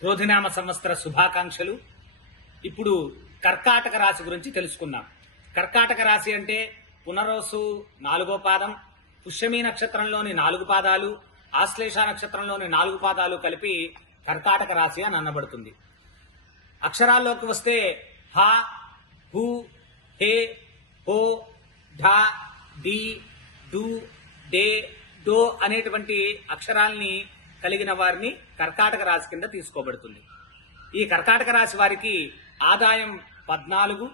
క్రోధినామ సంవత్సర శుభాకాంక్షలు. ఇప్పుడు కర్కాటక రాశి గురించి తెలుసుకుందాం. కర్కాటక రాశి అంటే పునరోసు 4వ పాదం, పుష్యమి నక్షత్రంలోని 4 పాదాలు, ఆశ్లేష నక్షత్రంలోని 4 పాదాలు కలిపి కర్కాటక రాశి అని అనబడుతుంది. అక్షరాల్లోకి వస్తే హ, హు, హే, హో, ఢ, డి, డు, డే, డో అనేటువంటి అక్షరాల్ని కలిగిన వారిని కర్కాటక రాశి కింద తీసుకోబడుతుంది. ఈ కర్కాటక రాశి వారికి ఆదాయం 14,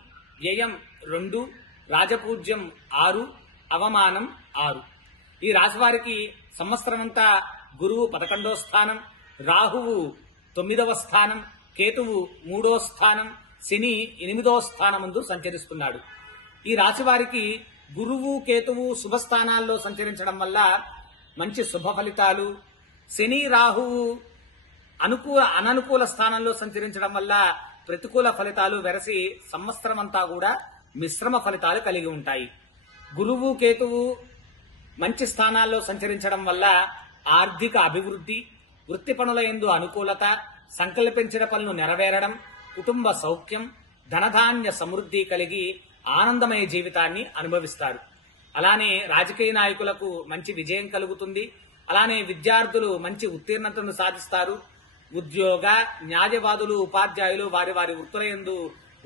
వ్యయం 2, రాజపూజ్యం 6, అవమానం 6. ఈ రాశి వారికి సంవత్సరమంతా గురువు 11వ స్థానం, రాహువు 9వ స్థానం, కేతువు 3వ స్థానం, శని 8వ స్థానమందు సంచరిస్తున్నాడు. ఈ రాశి వారికి గురువు కేతువు శుభస్థానాల్లో సంచరించడం వల్ల మంచి శుభ ఫలితాలు, శని రాహువు అననుకూల స్థానంలో సంచరించడం వల్ల ప్రతికూల ఫలితాలు వెరసి సంవత్సరం అంతా కూడా మిశ్రమ ఫలితాలు కలిగి ఉంటాయి. గురువు కేతువు మంచి స్థానాల్లో సంచరించడం వల్ల ఆర్థిక అభివృద్ధి, వృత్తి పనుల యందు అనుకూలత, సంకల్పించిన పనులు నెరవేరడం, కుటుంబ సౌఖ్యం, ధనధాన్య సమృద్ధి కలిగి ఆనందమయ జీవితాన్ని అనుభవిస్తారు. అలానే రాజకీయ నాయకులకు మంచి విజయం కలుగుతుంది. అలానే విద్యార్థులు మంచి ఉత్తీర్ణతను సాధిస్తారు. ఉద్యోగ, న్యాయవాదులు, ఉపాధ్యాయులు వారి వారి వృత్తుల యందు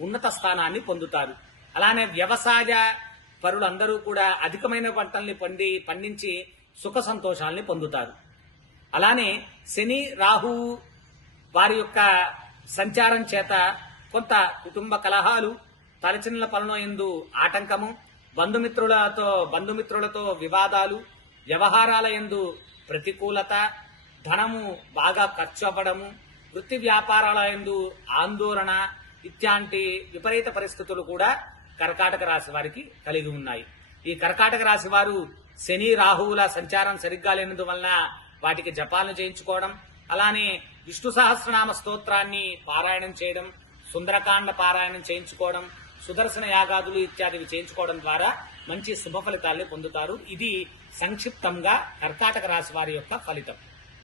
ఉన్నత స్థానాన్ని పొందుతారు. అలానే వ్యవసాయ పరులందరూ కూడా అధికమైన పంటల్ని పండించి సుఖ సంతోషాల్ని పొందుతారు. అలానే శని రాహువు వారి యొక్క సంచారం చేత కొంత కుటుంబ కలహాలు, తలచిన్నల పనుల యందు ఆటంకము, బంధుమిత్రులతో వివాదాలు, వ్యవహారాల యందు ప్రతికూలత, ధనము బాగా ఖర్చు అవ్వడము, వృత్తి వ్యాపారాల యందు ఆందోళన ఇత్యాంటి విపరీత పరిస్థితులు కూడా కర్కాటక రాశి వారికి కలిగి ఉన్నాయి. ఈ కర్కాటక రాశి వారు శని రాహువుల సంచారం సరిగ్గా లేనందువలన వాటికి జపాలను చేయించుకోవడం, అలానే విష్ణు సహస్రనామ స్తోత్రాన్ని పారాయణం చేయడం, సుందరకాండ పారాయణం చేయించుకోవడం, సుదర్శన యాగాదులు ఇత్యాదివి చేయించుకోవడం ద్వారా మంచి శుభ ఫలితాల్ని పొందుతారు. ఇది సంక్షిప్తంగా కర్కాటక రాశి వారి యొక్క ఫలితం.